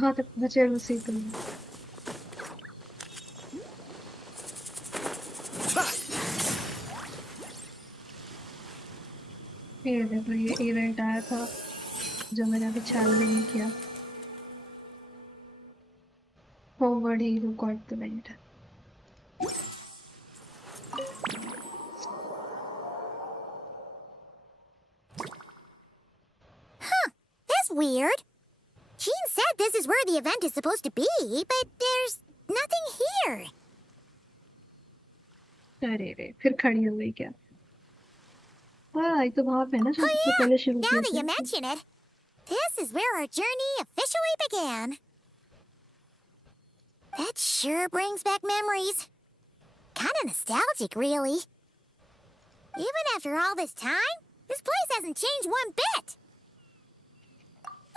हाँ तक बचे उसी तुम ये देखो ये इवेंट आया था जो मैंने अभी चालू भी नहीं किया homeward hero got the event Huh, that's weird. Jean said this is where the event is supposed to be, but there's nothing here. अरे रे फिर खड़ी हो गई क्या हाँ ये तो वहां पे है ना जहाँ Oh सबसे yeah, पहले शुरू now किया that you था mention it, this is where our journey officially began. That sure brings back memories. Kinda nostalgic, really. Even after all this time, this place hasn't changed one bit.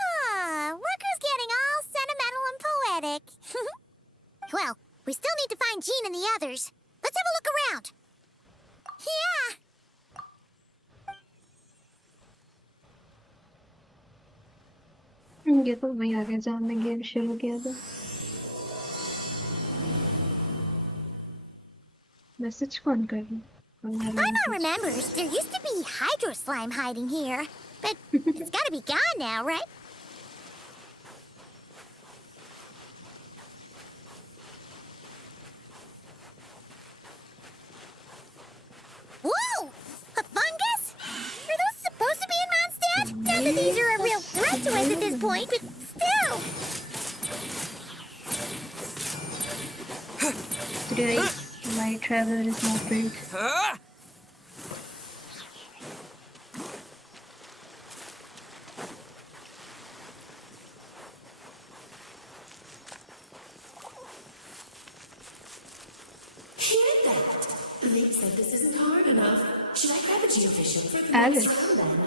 Ah, look who's getting all sentimental and poetic. Well, we still need to find Jean and the others. Let's have a look around. Yeah. ये तो वही आ गया जहाँ मैं game शुरू किया था message कौन कर रहा Paimon remembers there used to be hydro slime hiding here, but it's gotta be gone now, right? Whoa! A fungus? Are those supposed to be in Mondstadt? Not that these are a real threat to us at this point, but still! Today my travel is not great Hear that? Blake said this isn't hard enough. Should I grab a geofishing for the Alice. next round then?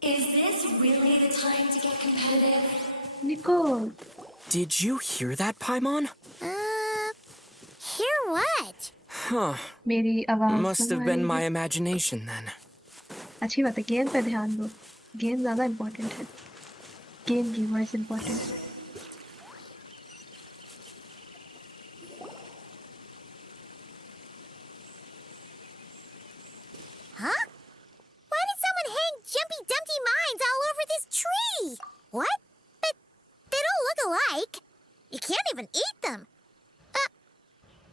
Is this really the time to get competitive? Nicole Did you hear that, Paimon? Hear what? Huh. मेरी आवाज Must have been my imagination then. अच्छी बात है game पे ध्यान दो game ज्यादा important है गेम की वॉइस इम्पोर्टेंट है Huh? Why did someone hang Jumpy Dumpty mines all over this tree? What? But they don't look alike. You can't even eat them.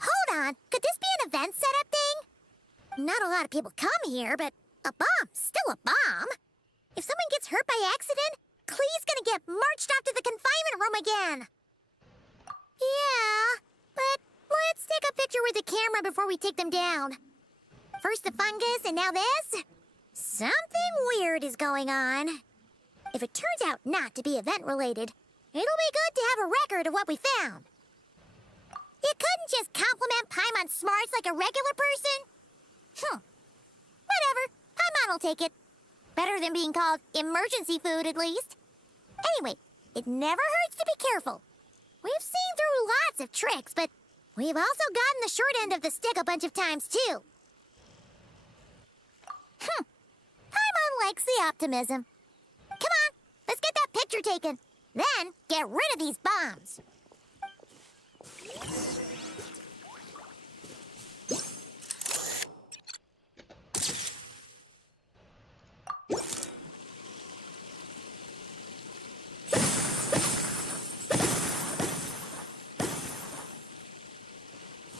Hold on. Could this be an event setup thing? Not a lot of people come here, but a bomb's still a bomb. If someone gets hurt by accident, Clee's gonna get marched off to the confinement room again. Yeah, but let's take a picture with the camera before we take them down. First the fungus, and now this? Something weird is going on. If it turns out not to be event-related, it'll be good to have a record of what we found. You couldn't just compliment Paimon's smarts like a regular person? Whatever. Paimon will take it. Better than being called emergency food, at least. Anyway, it never hurts to be careful. We've seen through lots of tricks, but we've also gotten the short end of the stick a bunch of times, too. Paimon likes the optimism. Come on, let's get that picture taken. Then, get rid of these bombs.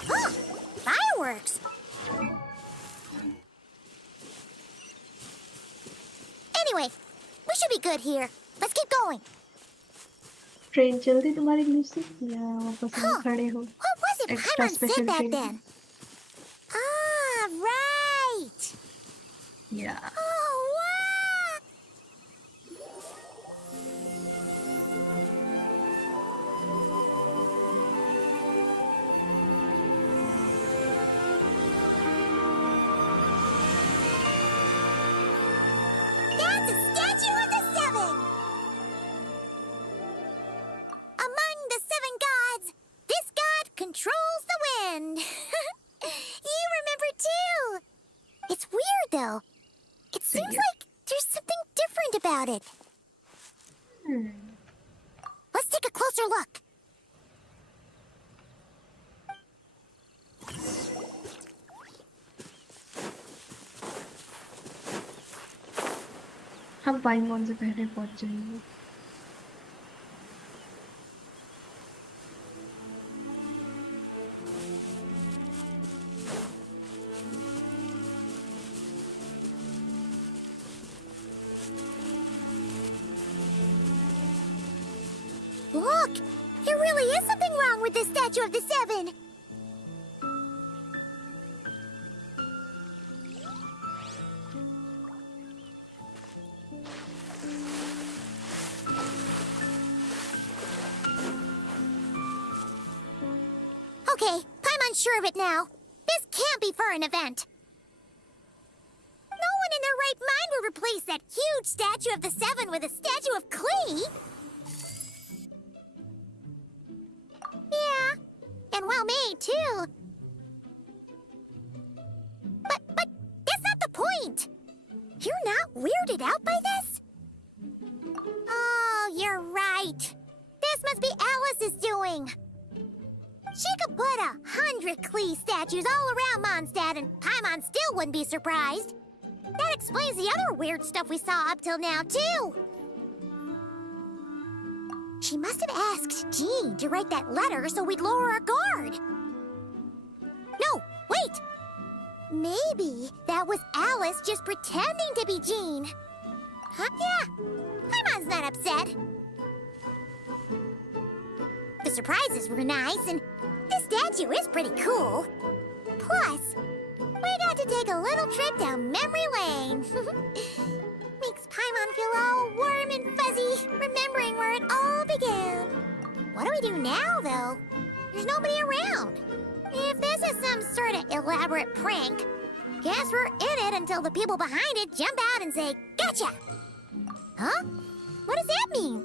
Oh, fireworks. Anyway, we should be good here. Let's keep going. Train चलती तुम्हारी घर से या वापस Huh. खड़े हो What was it Extra Paimon special said back treatment. then? Ah, right. या Oh, wow. That's a statue of the seven. Among the seven gods, this god controls the wind. You remember too. It's weird though. It seems Weird. like there's something different about it. हम पाइमॉन से पहले पहुंच जाएंगे। Look! There really is something wrong with this statue of the Seven! Okay, Paimon's sure of it now. This can't be for an event. No one in their right mind would replace that huge statue of the Seven with a statue of Klee. Yeah, and well made, too. But that's not the point. You're not weirded out by this? Oh, you're right. This must be Alice's doing. She could put 100 Klee statues all around Mondstadt and Paimon still wouldn't be surprised. That explains the other weird stuff we saw up till now, too. She must have asked Jean to write that letter so we'd lower our guard. No, wait! Maybe that was Alice just pretending to be Jean. Huh? Yeah, Paimon's not upset. The surprises were nice, and this statue is pretty cool. Plus, we got to take a little trip down memory lane. Makes Paimon feel all warm and fuzzy, remembering where it all began. What do we do now, though? There's nobody around. If this is some sort of elaborate prank, guess we're in it until the people behind it jump out and say, "Gotcha!" Huh? What does that mean?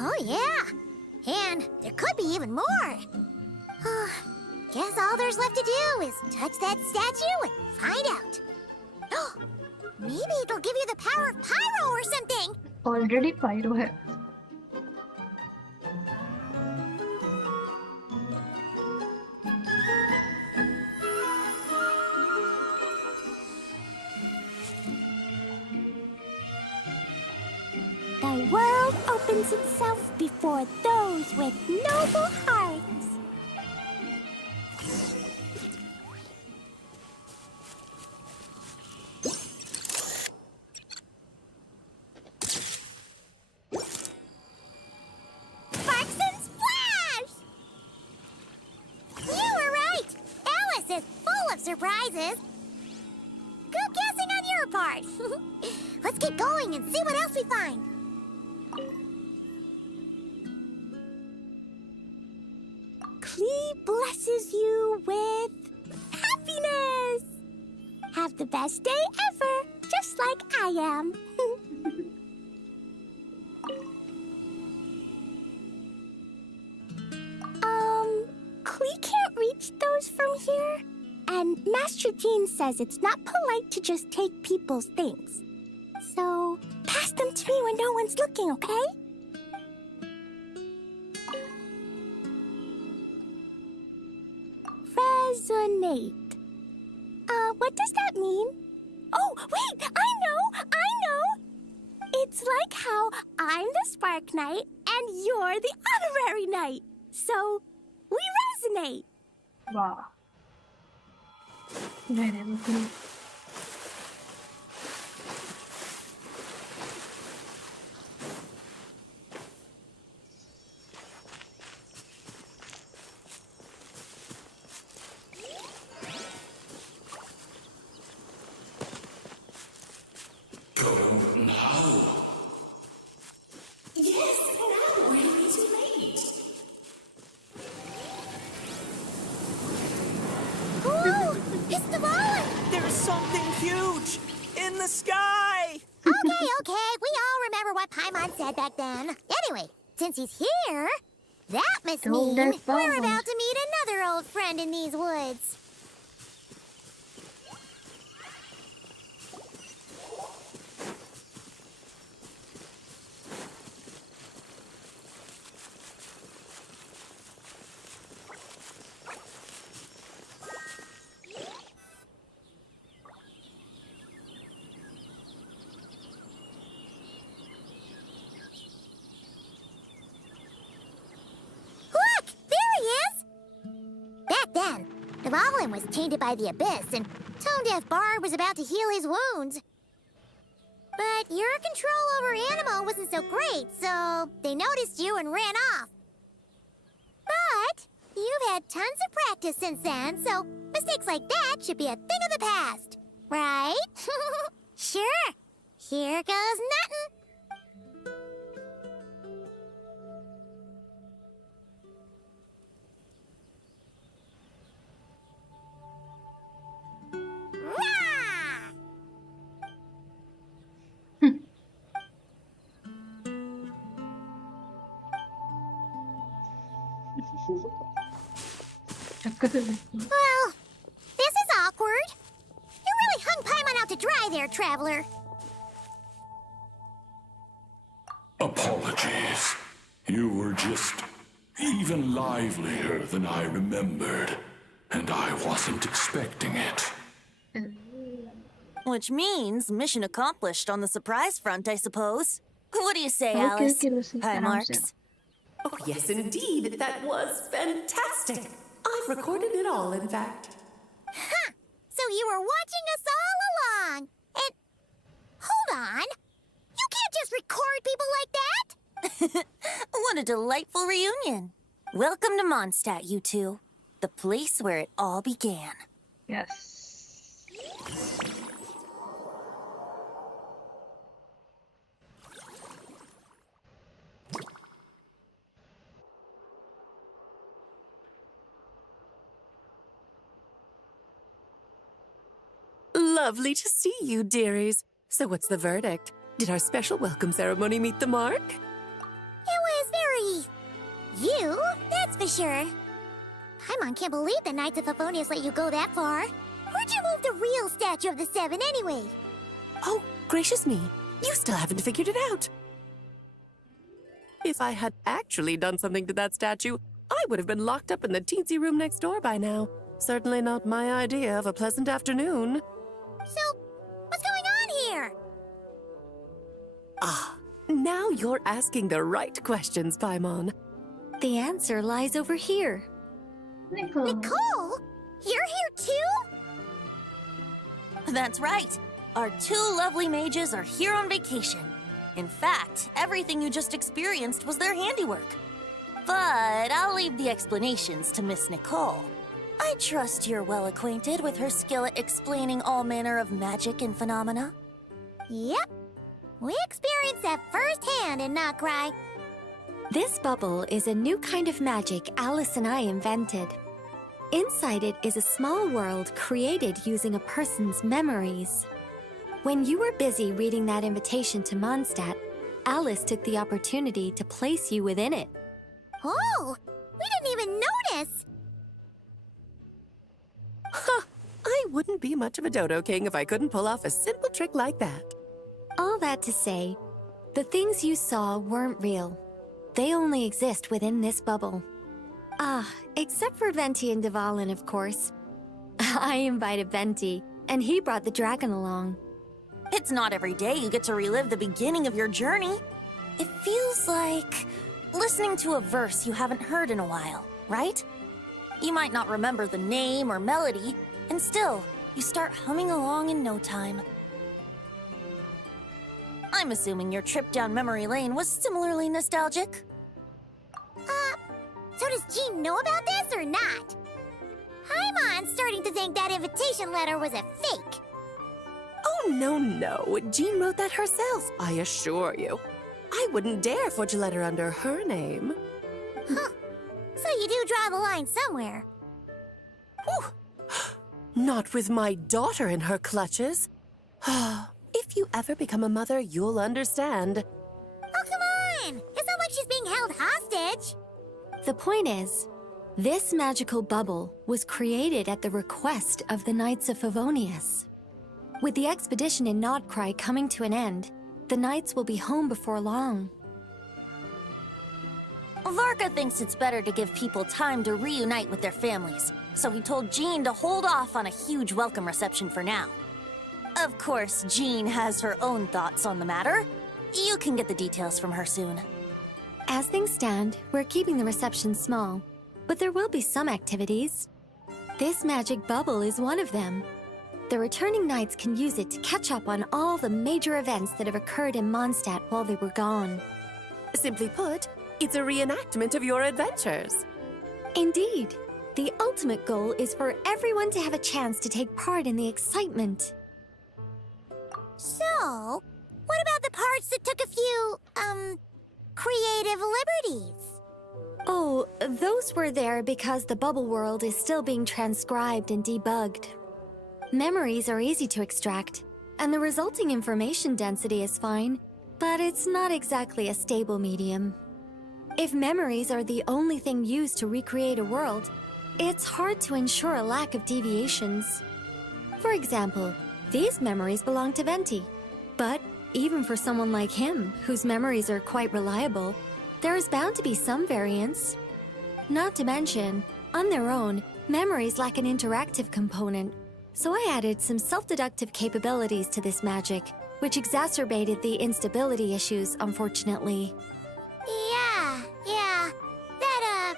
Oh, yeah. And there could be even more. Guess all there's left to do is touch that statue and find out. Maybe it'll give you the power of pyro or something. Already pyro है। The world opens itself before those with noble hearts. Sparks and splash! You were right! Alice is full of surprises. Good guessing on your part. Let's keep going and see what else we find. Klee blesses you with happiness. Have the best day ever, just like I am. Klee can't reach those from here. And Master Jean says it's not polite to just take people's things. So, pass them to me when no one's looking, okay? Resonate. What does that mean? Oh, wait! I know! It's like how I'm the Spark Knight and you're the Honorary Knight. So, we resonate. वाह, very good. Yes, now we're too late. Ooh, it's the ball! There's something huge in the sky! Okay, we all remember what Paimon said back then. Anyway, since he's here, that must Don't mean let we're Paimon. about to meet another old friend in these woods. back then. Dvalin was tainted by the Abyss, and Tone Deaf Bard was about to heal his wounds. But your control over Animo wasn't so great, so they noticed you and ran off. But you've had tons of practice since then, so mistakes like that should be a thing of the past, right? Sure. Here goes nothing. Rah! Well, this is awkward. You really hung Paimon out to dry there, Traveler. Apologies. You were just even livelier than I remembered, and I wasn't expecting it. Which means mission accomplished on the surprise front, I suppose. What do you say, Okay, Alice? okay, Lucy, Hi, आराम Marks. से. Oh, yes, indeed. That was fantastic. I've recorded it all, in fact. Huh. So you were watching us all along. And hold on. You can't just record people like that. What a delightful reunion. Welcome to Mondstadt, you two. The place where it all began. Yes. Lovely to see you, dearies. So what's the verdict? Did our special welcome ceremony meet the mark? It was very... you, that's for sure. Paimon can't believe the Knights of Favonius let you go that far. Where'd you move the real statue of the Seven anyway? Oh, gracious me. You still haven't figured it out. If I had actually done something to that statue, I would have been locked up in the teensy room next door by now. Certainly not my idea of a pleasant afternoon. So, what's going on here? Ah, now you're asking the right questions, Paimon. The answer lies over here. Nicole. Nicole? You're here too? That's right. Our two lovely mages are here on vacation. In fact, everything you just experienced was their handiwork. But I'll leave the explanations to Miss Nicole. I trust you're well acquainted with her skill at explaining all manner of magic and phenomena. Yep. We experienced that firsthand in Notcry. This bubble is a new kind of magic Alice and I invented. Inside it is a small world created using a person's memories. When you were busy reading that invitation to Mondstadt, Alice took the opportunity to place you within it. Oh, we didn't even notice. Huh, I wouldn't be much of a dodo king if I couldn't pull off a simple trick like that. All that to say, the things you saw weren't real. They only exist within this bubble. Ah, except for Venti and Dvalin, of course. I invited Venti, and he brought the dragon along. It's not every day you get to relive the beginning of your journey. It feels like listening to a verse you haven't heard in a while, right? You might not remember the name or melody, and still, you start humming along in no time. I'm assuming your trip down memory lane was similarly nostalgic. So does Jean know about this or not? Paimon's starting to think that invitation letter was a fake. Oh, no. Jean wrote that herself, I assure you. I wouldn't dare forge a letter under her name. Huh. So you do draw the line somewhere. Whew. Not with my daughter in her clutches. If you ever become a mother, you'll understand. Oh, come on! It's not like she's being held hostage. The point is, this magical bubble was created at the request of the Knights of Favonius. With the expedition in Nodcry coming to an end, the Knights will be home before long. Varka thinks it's better to give people time to reunite with their families, so he told Jean to hold off on a huge welcome reception for now. Of course, Jean has her own thoughts on the matter. You can get the details from her soon. As things stand, we're keeping the reception small, but there will be some activities. This magic bubble is one of them. The returning knights can use it to catch up on all the major events that have occurred in Mondstadt while they were gone. Simply put, it's a reenactment of your adventures. Indeed. The ultimate goal is for everyone to have a chance to take part in the excitement. So, what about the parts that took a few, creative liberties? Oh, those were there because the bubble world is still being transcribed and debugged. Memories are easy to extract, and the resulting information density is fine, but it's not exactly a stable medium. If memories are the only thing used to recreate a world, it's hard to ensure a lack of deviations. For example, these memories belong to Venti. But even for someone like him, whose memories are quite reliable, there is bound to be some variance. Not to mention, on their own, memories lack an interactive component. So I added some self-deductive capabilities to this magic, which exacerbated the instability issues, unfortunately. Yeah, that,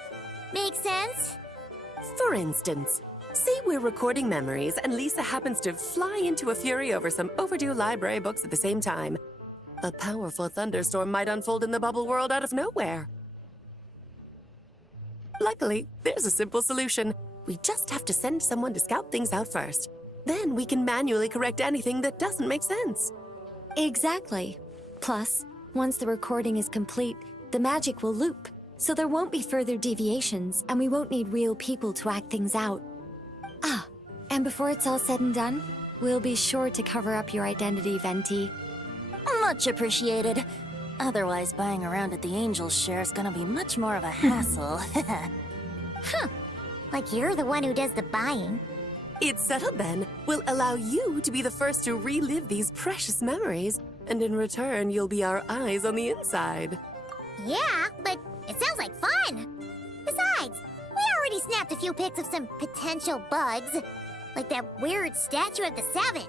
makes sense. For instance, say we're recording memories and Lisa happens to fly into a fury over some overdue library books at the same time. A powerful thunderstorm might unfold in the bubble world out of nowhere. Luckily, there's a simple solution. We just have to send someone to scout things out first. Then we can manually correct anything that doesn't make sense. Exactly. Plus, once the recording is complete, the magic will loop, so there won't be further deviations, and we won't need real people to act things out. Ah, and before it's all said and done, we'll be sure to cover up your identity, Venti. Much appreciated. Otherwise, buying around at the Angel's share is gonna be much more of a hassle. Like you're the one who does the buying. It's settled then. We'll allow you to be the first to relive these precious memories, and in return, you'll be our eyes on the inside. Yeah, but it sounds like fun. Besides, we already snapped a few pics of some potential bugs. Like that weird statue of the Seven.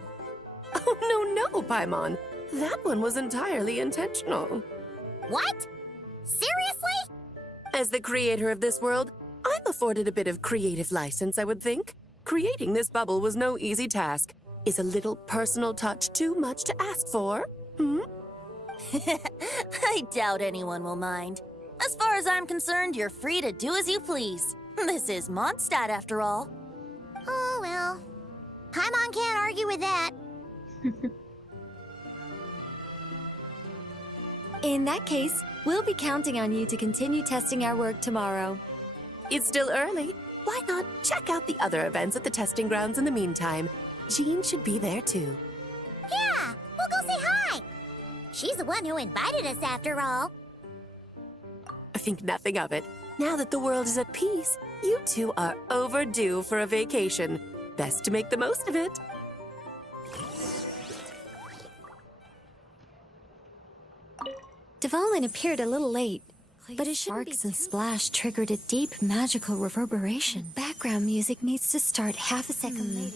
Oh, no, Paimon. That one was entirely intentional. What? Seriously? As the creator of this world, I'm afforded a bit of creative license, I would think. Creating this bubble was no easy task. Is a little personal touch too much to ask for? I doubt anyone will mind. As far as I'm concerned, you're free to do as you please. This is Mondstadt, after all. Oh, well. Paimon can't argue with that. In that case, we'll be counting on you to continue testing our work tomorrow. It's still early. Why not check out the other events at the testing grounds in the meantime? Jean should be there too. Yeah, we'll go say hi. She's the one who invited us after all. I think nothing of it. Now that the world is at peace, you two are overdue for a vacation. Best to make the most of it. Dvalin appeared a little late, but his sparks and splash triggered a deep magical reverberation. Background music needs to start half a second late.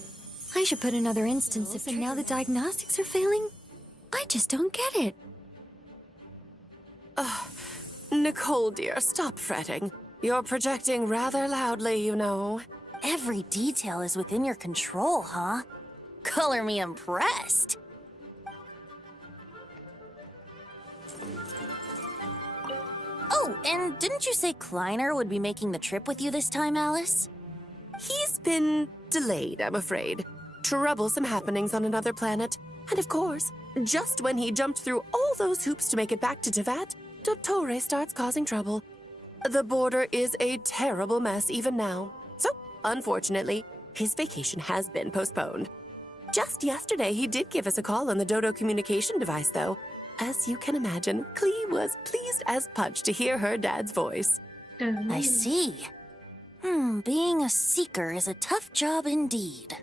I should put another instance if and now the diagnostics are failing? I just don't get it. Nicole, dear, stop fretting. You're projecting rather loudly, you know. Every detail is within your control, huh? Color me impressed. Oh, and didn't you say Kleiner would be making the trip with you this time, Alice? He's been delayed, I'm afraid. Troublesome happenings on another planet. And of course, just when he jumped through all those hoops to make it back to Tevat, Dottore starts causing trouble. The border is a terrible mess even now. So, unfortunately, his vacation has been postponed. Just yesterday, he did give us a call on the Dodo communication device, though. As you can imagine, Klee was pleased as punch to hear her dad's voice. I see. Being a seeker is a tough job indeed.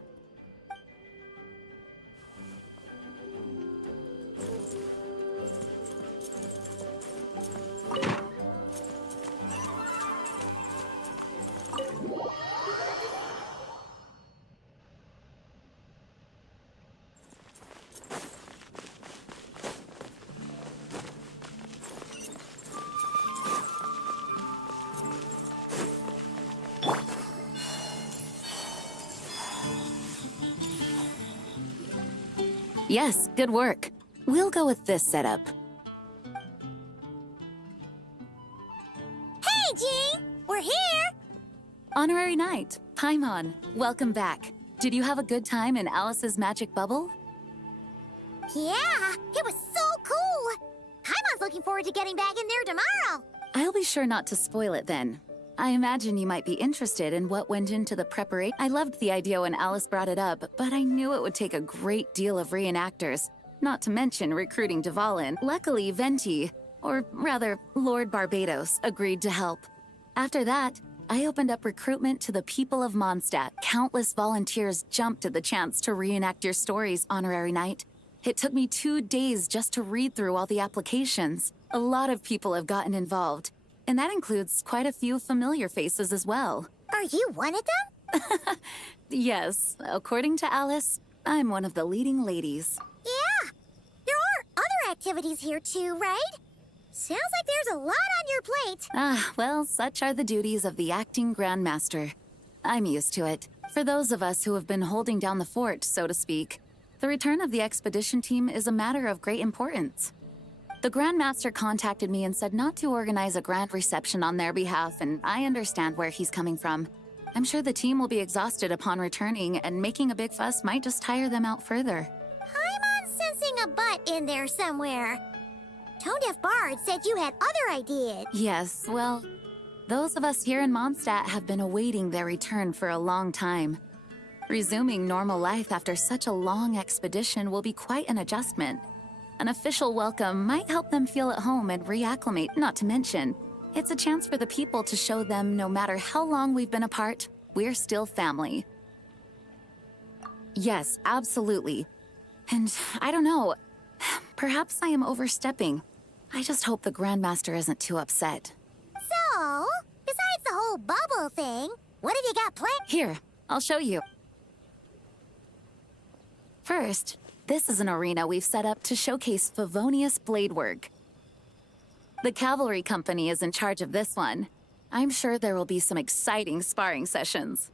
Yes, good work. We'll go with this setup. Hey, Jean! We're here! Honorary Knight, Paimon, welcome back. Did you have a good time in Alice's magic bubble? Yeah, it was so cool! Paimon's looking forward to getting back in there tomorrow! I'll be sure not to spoil it then. I imagine you might be interested in what went into the preparation. I loved the idea when Alice brought it up, but I knew it would take a great deal of reenactors, not to mention recruiting Dvalin. Luckily, Venti, or rather, Lord Barbados, agreed to help. After that, I opened up recruitment to the people of Mondstadt. Countless volunteers jumped at the chance to reenact your stories, Honorary Knight. It took me 2 days just to read through all the applications. A lot of people have gotten involved, and that includes quite a few familiar faces as well. Are you one of them? Yes, according to Alice, I'm one of the leading ladies. Yeah! There are other activities here too, right? Sounds like there's a lot on your plate. Ah, well, such are the duties of the acting Grandmaster. I'm used to it. For those of us who have been holding down the fort, so to speak, the return of the expedition team is a matter of great importance. The Grandmaster contacted me and said not to organize a grand reception on their behalf, and I understand where he's coming from. I'm sure the team will be exhausted upon returning, and making a big fuss might just tire them out further. I'm sensing a butt in there somewhere. Tone Deaf Bard said you had other ideas. Yes, well, those of us here in Mondstadt have been awaiting their return for a long time. Resuming normal life after such a long expedition will be quite an adjustment. An official welcome might help them feel at home and reacclimate, not to mention, it's a chance for the people to show them no matter how long we've been apart, we're still family. Yes, absolutely. And I don't know, perhaps I am overstepping. I just hope the Grandmaster isn't too upset. So, besides the whole bubble thing, what have you got planned? Here, I'll show you. First, this is an arena we've set up to showcase Favonius blade work. The cavalry company is in charge of this one. I'm sure there will be some exciting sparring sessions.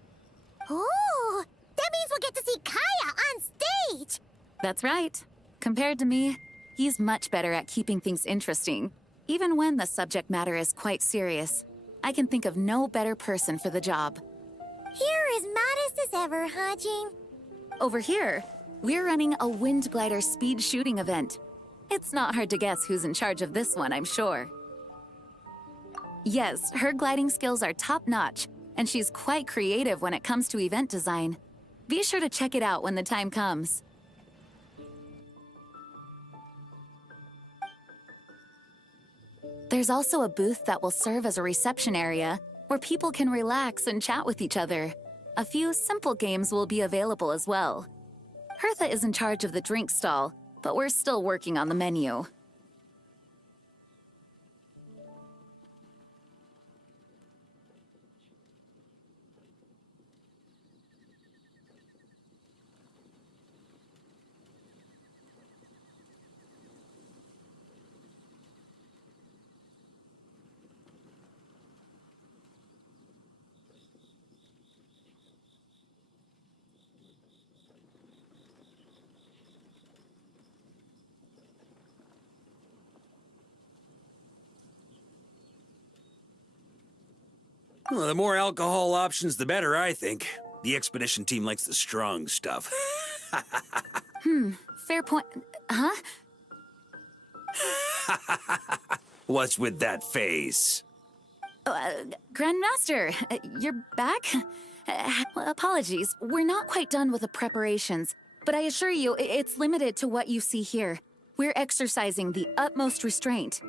Ooh, that means we'll get to see Kaya on stage! That's right. Compared to me, he's much better at keeping things interesting, even when the subject matter is quite serious. I can think of no better person for the job. You're as modest as ever, huh, Jean? Over here, we're running a wind glider speed shooting event. It's not hard to guess who's in charge of this one, I'm sure. Yes, her gliding skills are top-notch, and she's quite creative when it comes to event design. Be sure to check it out when the time comes. There's also a booth that will serve as a reception area where people can relax and chat with each other. A few simple games will be available as well. Hertha is in charge of the drink stall, but we're still working on the menu. Well, the more alcohol options, the better, I think. The expedition team likes the strong stuff. Fair point. Huh? What's with that face? Grandmaster, you're back? Well, apologies, we're not quite done with the preparations, but I assure you, it's limited to what you see here. We're exercising the utmost restraint.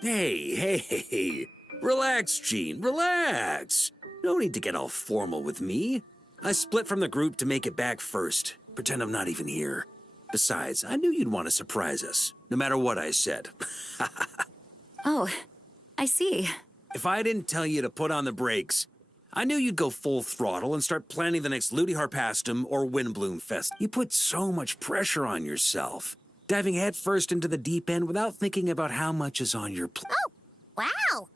Hey. Relax, Jean, relax. No need to get all formal with me. I split from the group to make it back first. Pretend I'm not even here. Besides, I knew you'd want to surprise us, no matter what I said. Oh, I see. If I didn't tell you to put on the brakes, I knew you'd go full throttle and start planning the next Ludi Harpastum or Windbloom Fest. You put so much pressure on yourself, diving headfirst into the deep end without thinking about how much is on your plate. Oh, wow!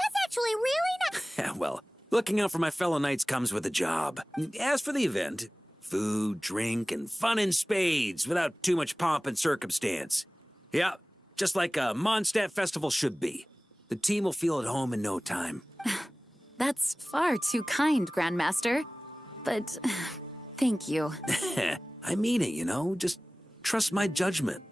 That's actually really nice. Yeah, well, looking out for my fellow knights comes with a job. As for the event, Food, drink, and fun in spades without too much pomp and circumstance. Yeah, just like a Mondstadt festival should be. The team will feel at home in no time. That's far too kind, Grandmaster. But thank you. I mean it, you know? Just trust my judgment.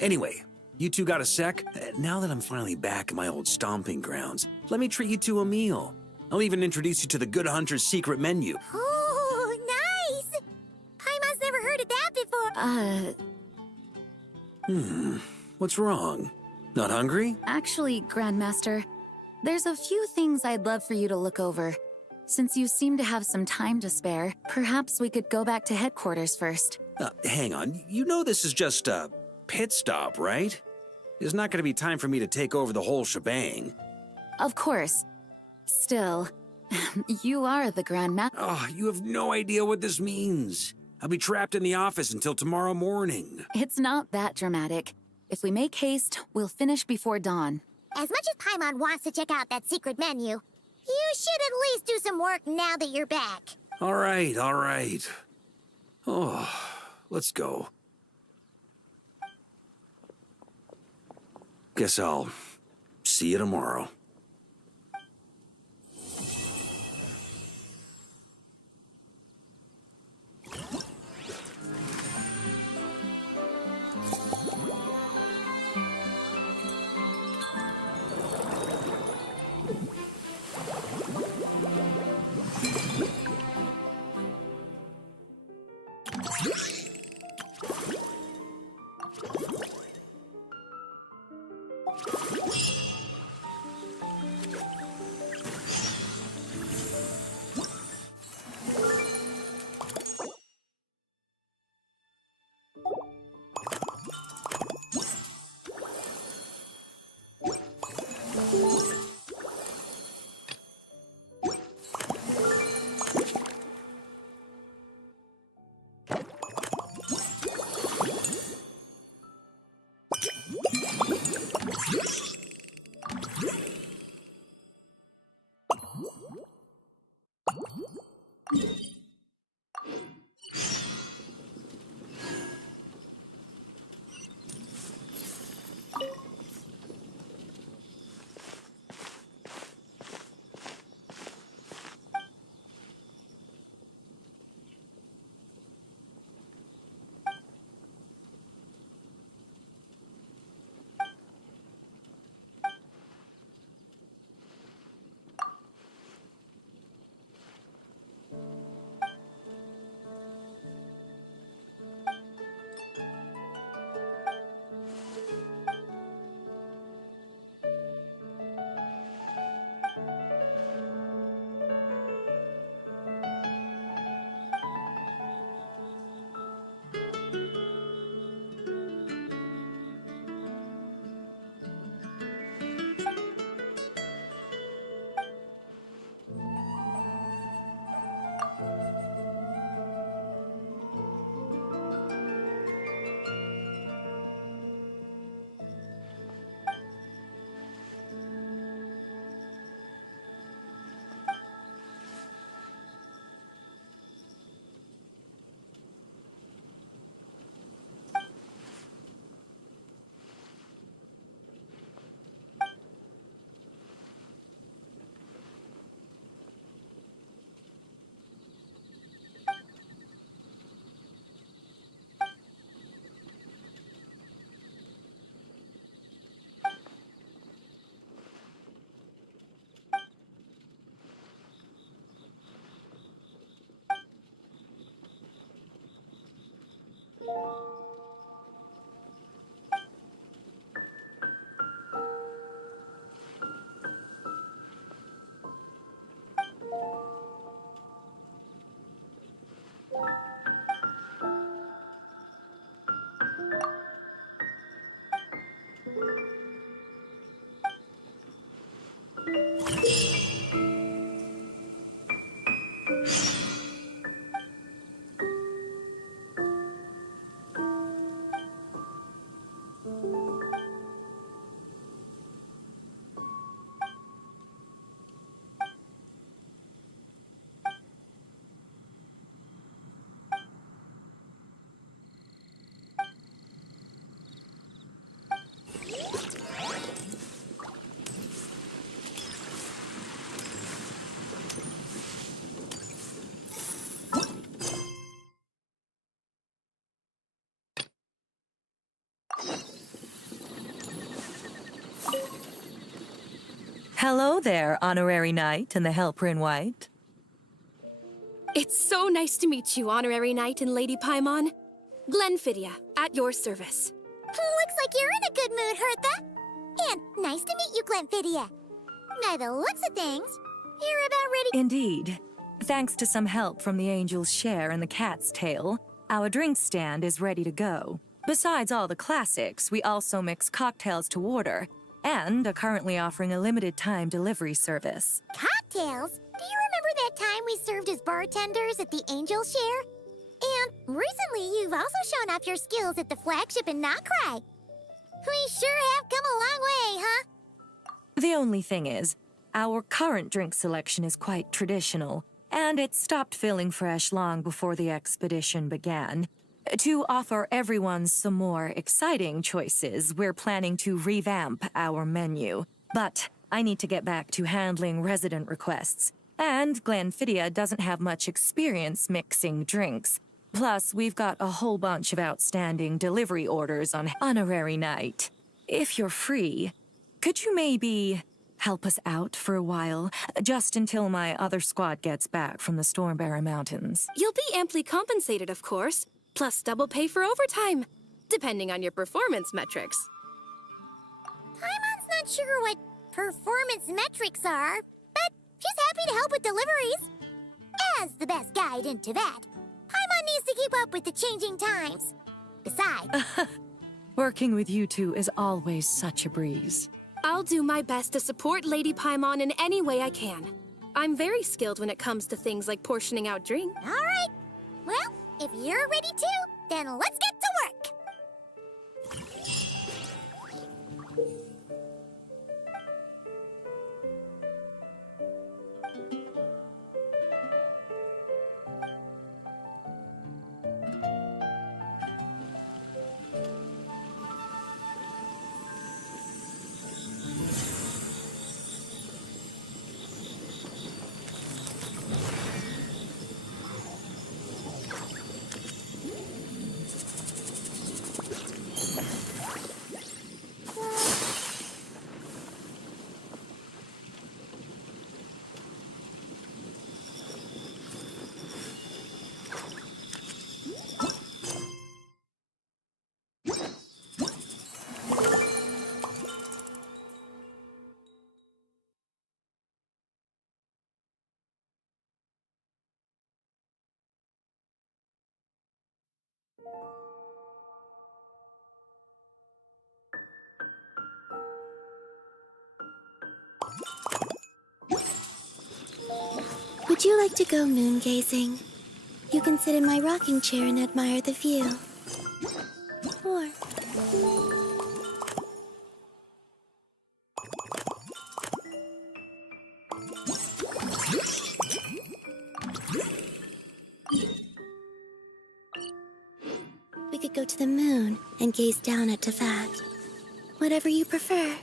Anyway, you two got a sec? Now that I'm finally back in my old stomping grounds, let me treat you to a meal. I'll even introduce you to the Good Hunter's secret menu. Oh, nice! Paimon's never heard of that before. What's wrong? Not hungry? Actually, Grandmaster, there's a few things I'd love for you to look over. Since you seem to have some time to spare, perhaps we could go back to headquarters first. Hang on. You know this is just a pit stop, right? There's not going to be time for me to take over the whole shebang. Of course. Still, you are the Grandmaster. Oh, you have no idea what this means. I'll be trapped in the office until tomorrow morning. It's not that dramatic. If we make haste, we'll finish before dawn. As much as Paimon wants to check out that secret menu, you should at least do some work now that you're back. All right, all right. Oh, let's go. Guess I'll see you tomorrow. Hello there, Honorary Knight and the Helper in White. It's so nice to meet you, Honorary Knight and Lady Paimon. Glenfidia, at your service. Looks like you're in a good mood, Hertha. And nice to meet you, Glenfidia. By the looks of things, you're about ready. Indeed. Thanks to some help from the Angel's Share and the Cat's Tail, our drink stand is ready to go. Besides all the classics, we also mix cocktails to order, and are currently offering a limited-time delivery service. Cocktails? Do you remember that time we served as bartenders at the Angel Share? And recently, you've also shown off your skills at the flagship in Nocrai. We sure have come a long way, huh? The only thing is, our current drink selection is quite traditional, and it stopped feeling fresh long before the expedition began. To offer everyone some more exciting choices, we're planning to revamp our menu. But I need to get back to handling resident requests, and Glenfidia doesn't have much experience mixing drinks. Plus, we've got a whole bunch of outstanding delivery orders on Honorary Night. If you're free, could you maybe help us out for a while, just until my other squad gets back from the Stormbearer Mountains? You'll be amply compensated, of course, plus double pay for overtime, depending on your performance metrics. Paimon's not sure what performance metrics are, but she's happy to help with deliveries. As the best guide into that, Paimon needs to keep up with the changing times. Besides, Working with you two is always such a breeze. I'll do my best to support Lady Paimon in any way I can. I'm very skilled when it comes to things like portioning out drink. all right. Well, if you're ready to, then let's get to work. Would you like to go moon gazing? You can sit in my rocking chair and admire the view. Or we could go to the moon and gaze down at Tefat. Whatever you prefer.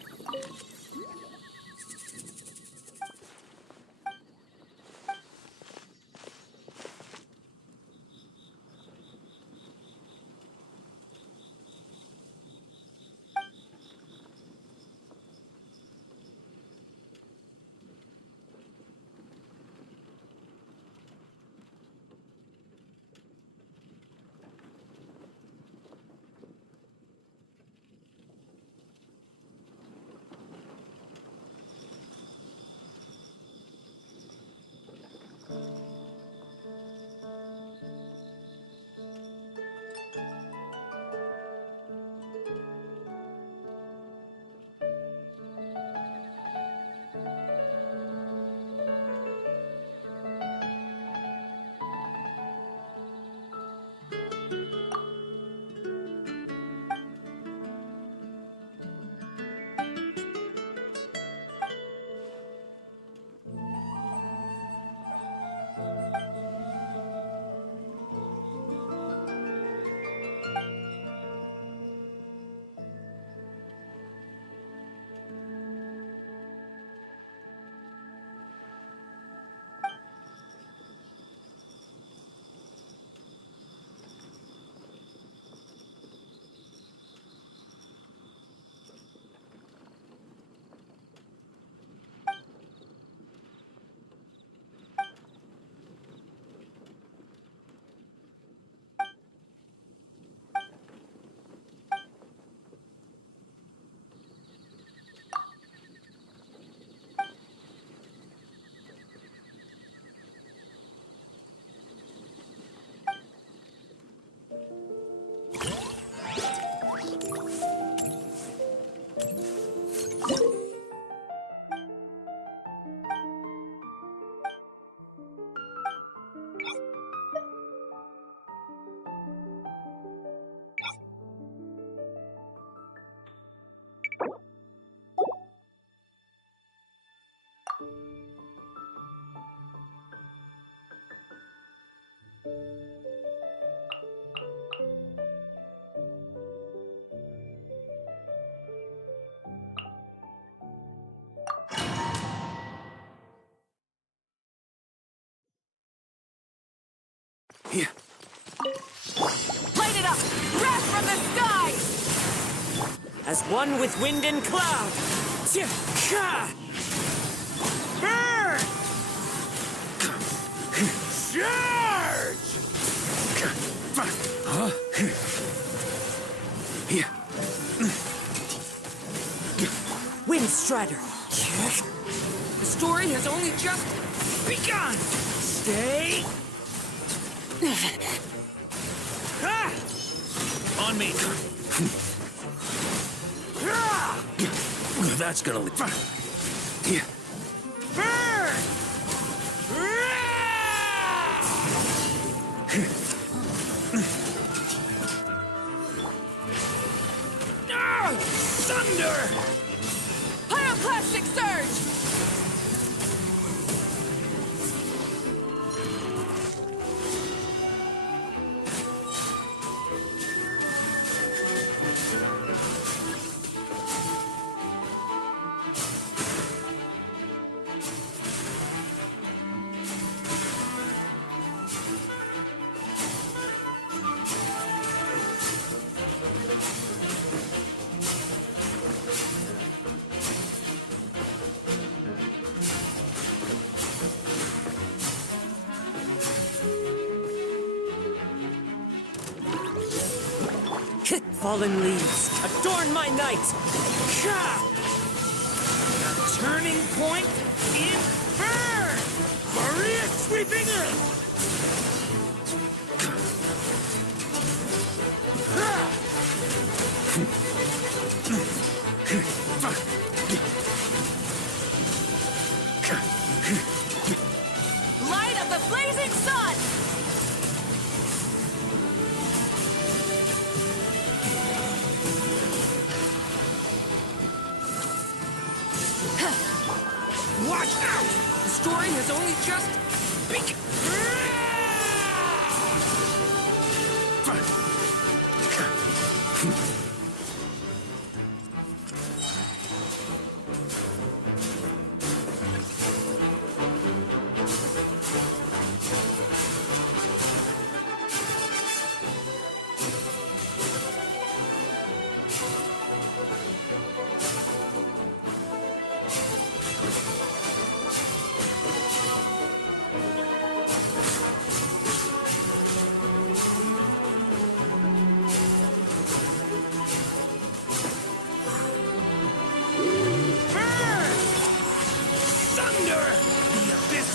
Yeah. Light it up! Wrath from the sky! As one with wind and cloud. Burn! Charge! Huh? Yeah. Wind Strider. The story has only just begun! Stay... Ah! On me! That's gonna leave. Yeah. Burn! Ah! Thunder! Pyroclastic surge! Fallen leaves, adorn my night! Turning point in burn! Maria sweeping earth! Light of the blazing sun! Watch out! The story has only just begun.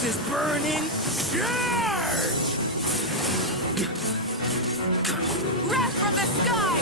Is burning. Charge! Wrath from the sky!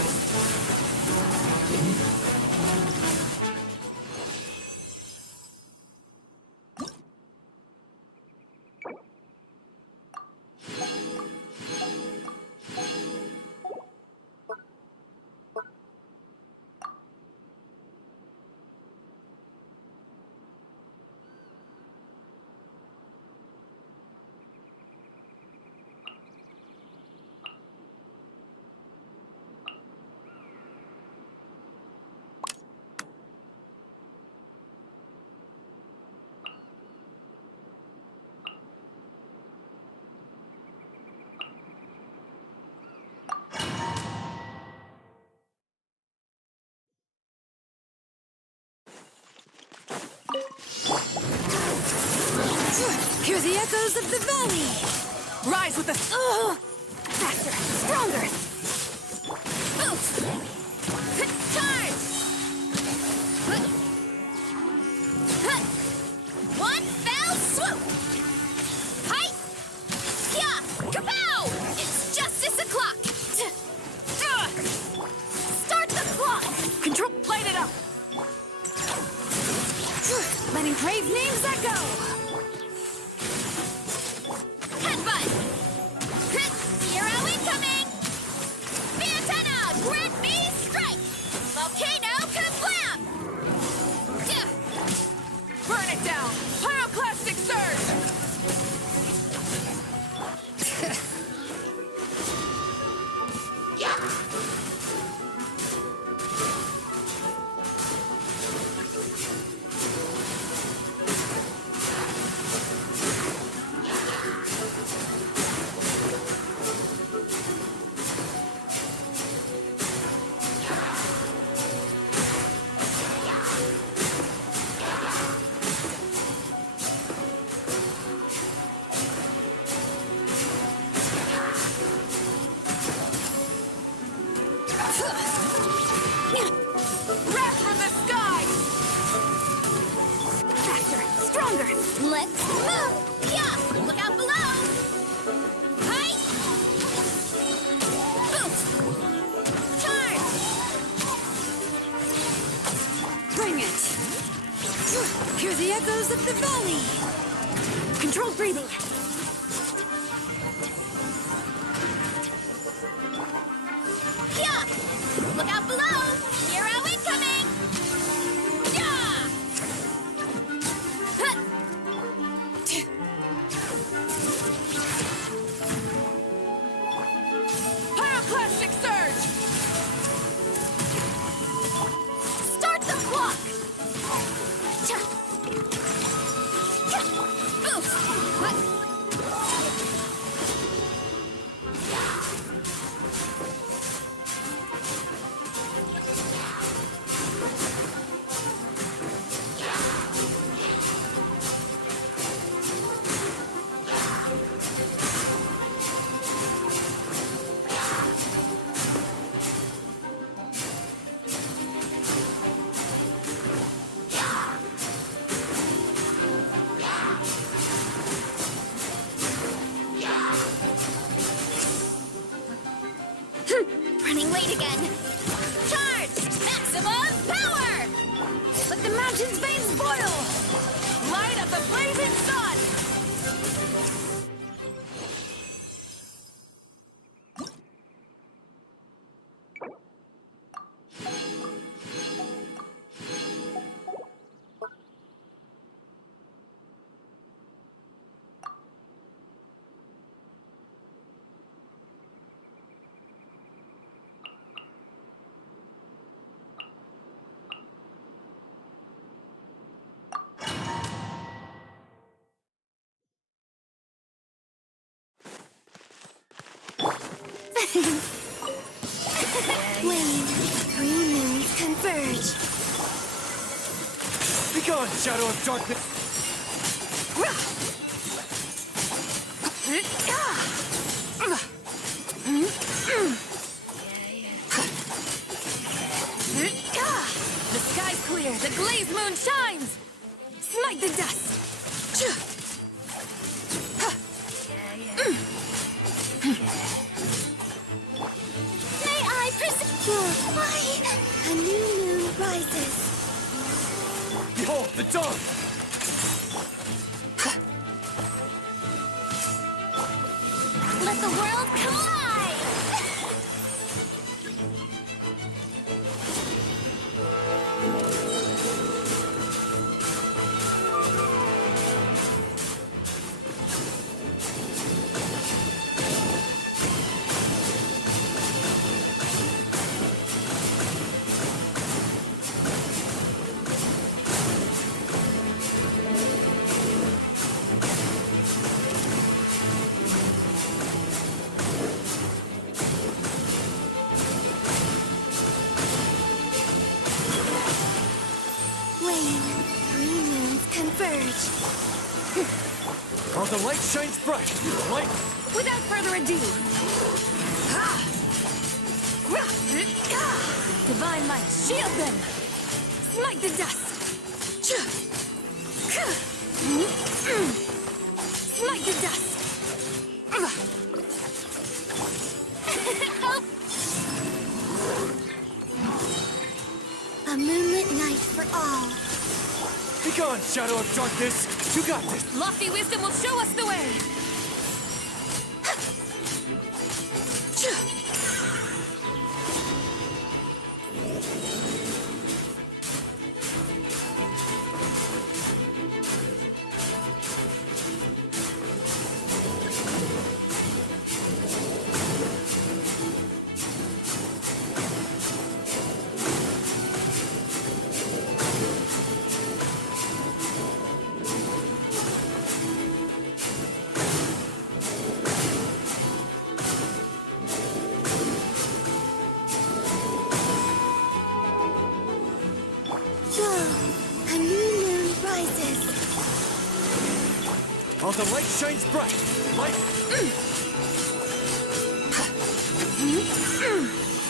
Hear the echoes of the valley! Rise with the... Faster! Stronger! Charge! One fell swoop! Height! Yeah! Kapow! It's justice o'clock! Start the clock! Control... Light it up! Letting brave names echo! Headbutt! Zero incoming! Antenna! Grant me strike! Volcano kablam! Burn it down! Pyroclastic surge! Echoes of the valley! Controlled breathing! Yeah! Look out below! Hero incoming! Yeah! Huh. Pyroclastic surge! Start the clock! Boost! What? Running late again. Charge! Maximum power! Let the mountain's veins boil! Light up the blazing sun! Wayne, 3 moons converge. Begone, shadow of darkness! The sky's clear, the glazed moon shines! Smite the dust! May I present you? Why? A new moon rises. Behold, the dawn! Let the world collide! Wayne, 3 moons converge. While the light shines bright, light... Without further ado, divine might, shield them! Smite the dust! Smite the dust! A moonlit night for all. Begone, shadow of darkness! You got this! Lofty wisdom will show us the way! While the light shines bright, light...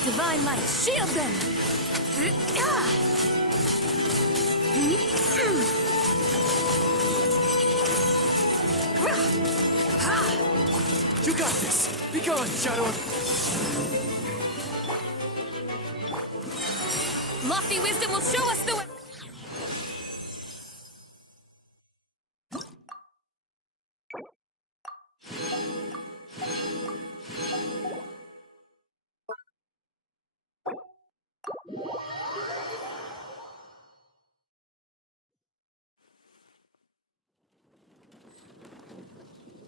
Divine light, shield them! You got this! Begone, shadow of... Lofty wisdom will show us the way!